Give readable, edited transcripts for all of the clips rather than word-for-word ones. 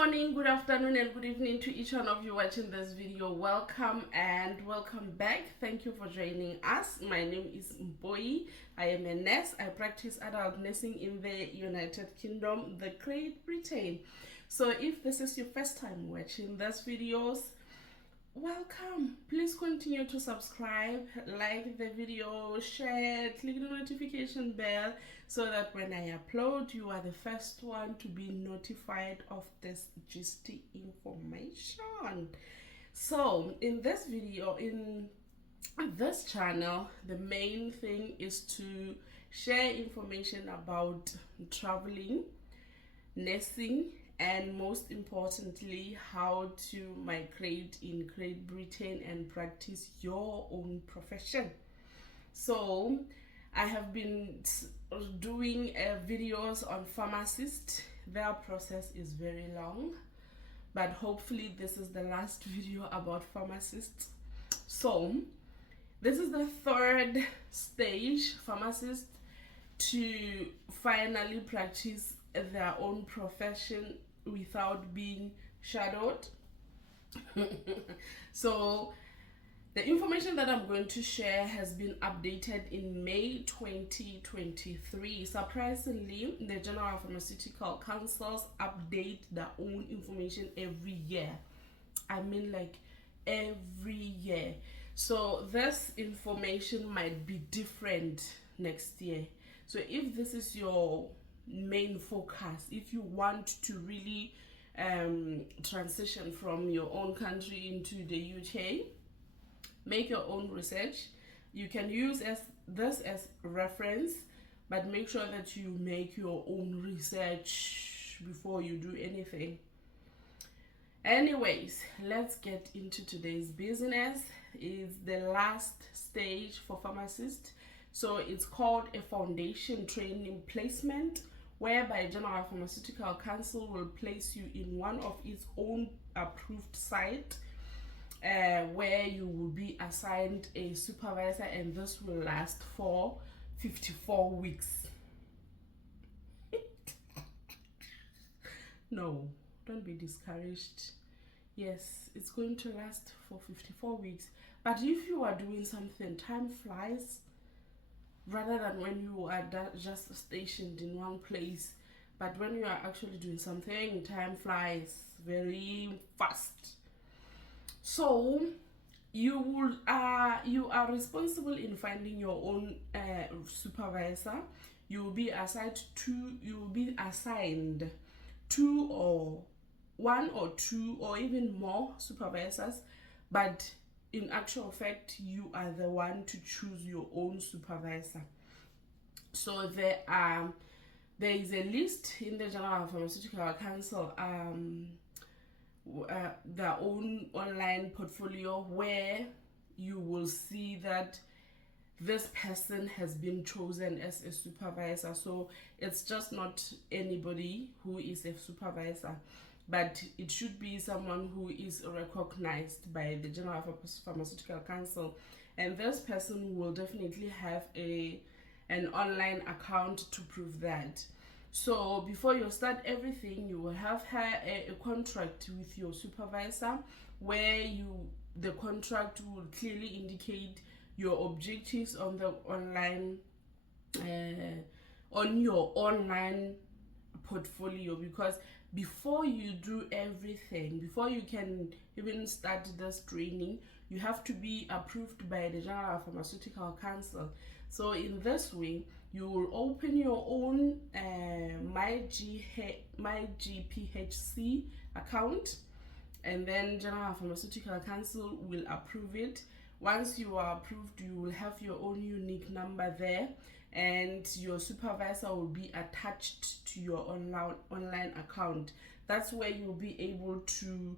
morning, good afternoon, and good evening to each one of you watching this video. Welcome and welcome back. Thank you for joining us. My name is Mboi. I am a nurse. I practice adult nursing in the United Kingdom, the Great Britain. So if this is your first time watching these videos, welcome. Please continue to subscribe, like the video, share, click the notification bell so that when I upload, you are the first one to be notified of this juicy information. So in this video, in this channel, the main thing is to share information about traveling, nursing, and most importantly, how to migrate in Great Britain and practice your own profession. So I have been doing videos on pharmacists. Their process is very long, but hopefully this is the last video about pharmacists. So this is the third stage, pharmacists to finally practice their own profession without being shadowed. So the information that I'm going to share has been updated in May 2023. Surprisingly, the General Pharmaceutical Councils update their own information every year. I mean, like every year. So this information might be different next year. So if this is your main focus, if you want to really transition from your own country into the UK, make your own research. You can use this as reference, but make sure that you make your own research before you do anything. Anyways, let's get into today's business. It's the last stage for pharmacists. So it's called a foundation training placement, whereby General Pharmaceutical Council will place you in one of its own approved site, where you will be assigned a supervisor, and this will last for 54 weeks. No, don't be discouraged. Yes, it's going to last for 54 weeks. But if you are doing something, time flies, rather than when you are just stationed in one place. But when you are actually doing something, time flies very fast. So you are responsible in finding your own supervisor. You will be assigned two or one or two or even more supervisors, but in actual fact, you are the one to choose your own supervisor. So there is a list in the General Pharmaceutical Council, their own online portfolio, where you will see that this person has been chosen as a supervisor. So it's just not anybody who is a supervisor, but it should be someone who is recognized by the General Pharmaceutical Council, and this person will definitely have an online account to prove that. So before you start everything, you will have a contract with your supervisor, where the contract will clearly indicate your objectives on the online on your online portfolio. Because before you do everything, before you can even start this training, you have to be approved by the General Pharmaceutical Council. So in this way, you will open your own MyGPHC account, and then General Pharmaceutical Council will approve it. Once you are approved, you will have your own unique number there, and your supervisor will be attached to your online account. That's where you'll be able to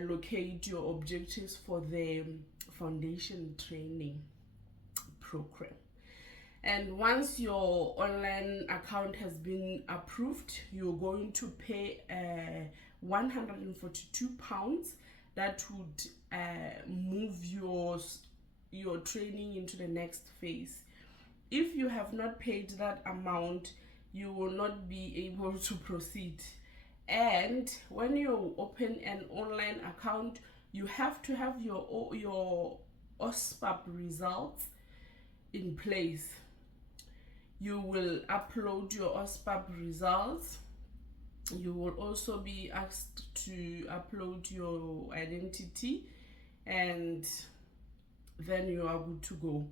locate your objectives for the foundation training program. And once your online account has been approved, you're going to pay £142. That would move your training into the next phase. If you have not paid that amount, you will not be able to proceed. And when you open an online account, you have to have your OSPAP results in place. You will upload your OSPAP results. You will also be asked to upload your identity, and then you are good to go.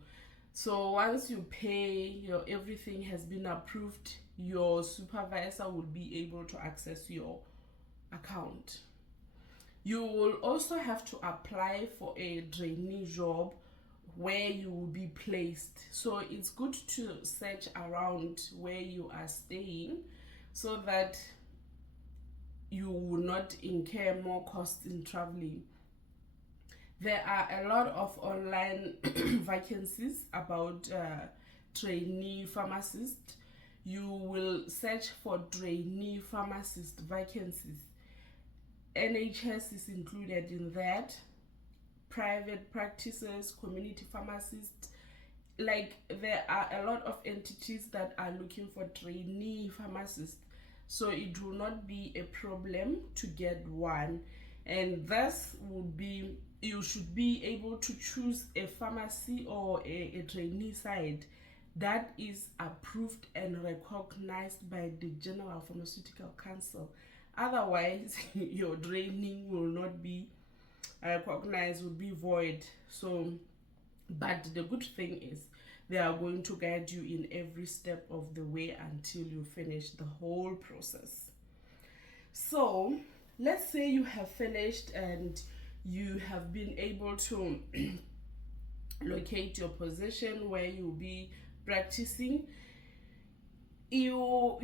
So once you pay, your everything has been approved, your supervisor will be able to access your account. You will also have to apply for a trainee job where you will be placed. So it's good to search around where you are staying so that you will not incur more costs in traveling. There are a lot of online vacancies about trainee pharmacist. You will search for trainee pharmacist vacancies. NHS is included in that, private practices, community pharmacists. Like, there are a lot of entities that are looking for trainee pharmacists, so it will not be a problem to get one. And this would be, you should be able to choose a pharmacy or a trainee side that is approved and recognized by the General Pharmaceutical Council. Otherwise, your training will not be recognized, will be void. So, but the good thing is they are going to guide you in every step of the way until you finish the whole process. So let's say you have finished and you have been able to locate your position where you'll be practicing. You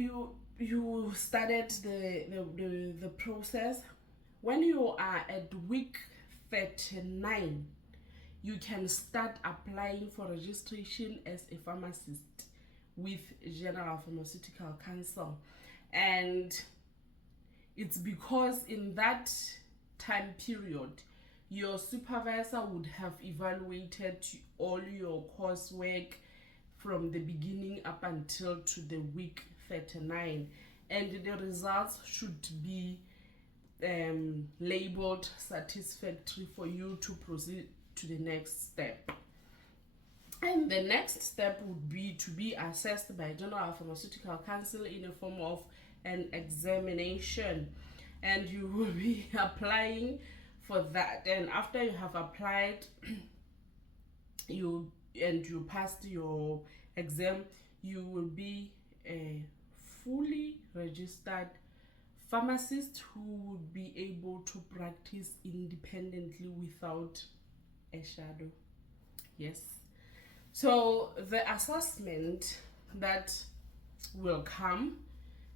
started the process. When you are at week 39, you can start applying for registration as a pharmacist with General Pharmaceutical Council. And it's because in that time period, your supervisor would have evaluated all your coursework from the beginning up until to the week 39, and the results should be labeled satisfactory for you to proceed to the next step. And the next step would be to be assessed by General Pharmaceutical Council in the form of an examination, and you will be applying for that. And after you have applied, you passed your exam, you will be a fully registered pharmacist who would be able to practice independently without a shadow. Yes. So the assessment that will come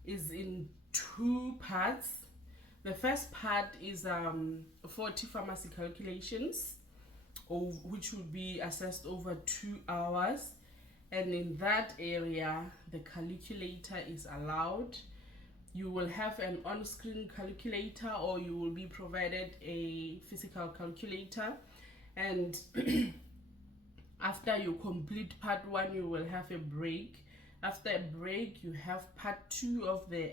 is in two parts. The first part is 40 pharmacy calculations, which will be assessed over 2 hours. And in that area, the calculator is allowed. You will have an on-screen calculator, or you will be provided a physical calculator. And after you complete part 1, you will have a break. After a break, you have part 2 of the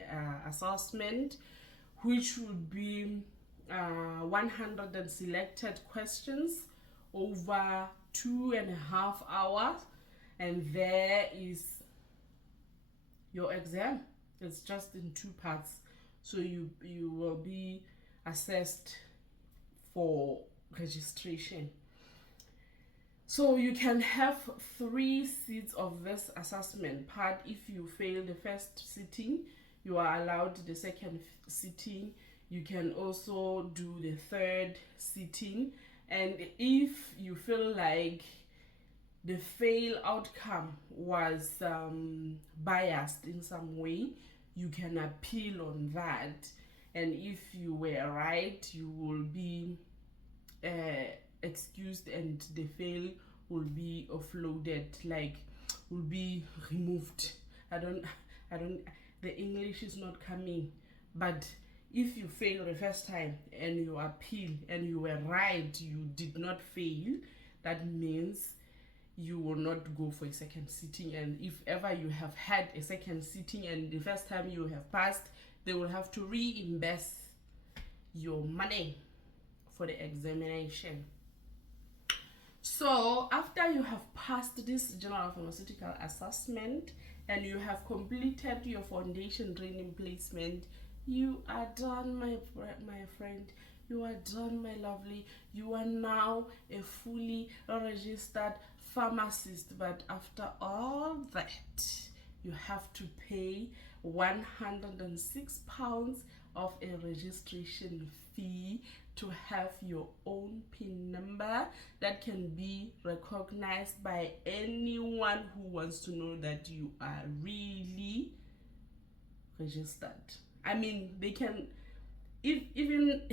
assessment, which would be 100 selected questions over 2.5 hours, and there is your exam. It's just in 2 parts, so you will be assessed for registration. So you can have 3 seats of this assessment part. If you fail the first sitting, you are allowed the second sitting. You can also do the third sitting. And if you feel like the fail outcome was biased in some way, you can appeal on that. And if you were right, you will be excused, and the fail will be offloaded, like will be removed. I don't the English is not coming, but if you fail the first time and you appeal and you were right, you did not fail, that means you will not go for a second sitting. And if ever you have had a second sitting and the first time you have passed, they will have to reimburse your money for the examination. So after you have passed this general pharmaceutical assessment and you have completed your foundation training placement, you are done, my friend. You are done, my lovely. You are now a fully registered pharmacist. But after all that, you have to pay £106 of a registration fee to have your own PIN number that can be recognized by anyone who wants to know that you are really registered. I mean, they can even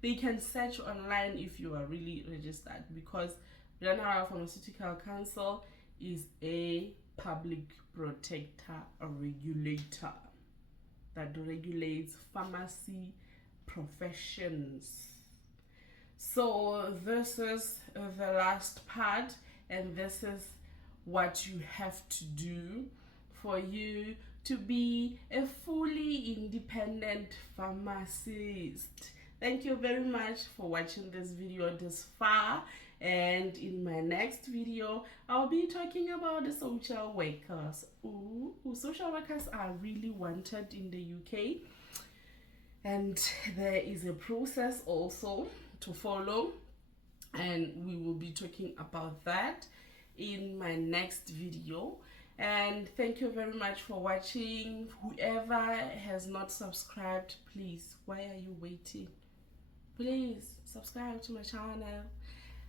they can search online if you are really registered, because General Pharmaceutical Council is a public protector or regulator that regulates pharmacy professions. So this is the last part, and this is what you have to do for you to be a fully independent pharmacist. Thank you very much for watching this video this far, and in my next video I'll be talking about the social workers. Social workers are really wanted in the UK, and there is a process also to follow, and we will be talking about that in my next video. And thank you very much for watching. Whoever has not subscribed, please, why are you waiting? Please subscribe to my channel,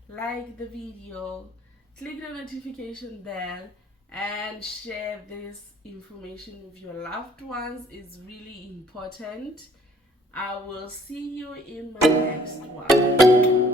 like the video, click the notification bell, and share this information with your loved ones. It's really important. I will see you in my next one.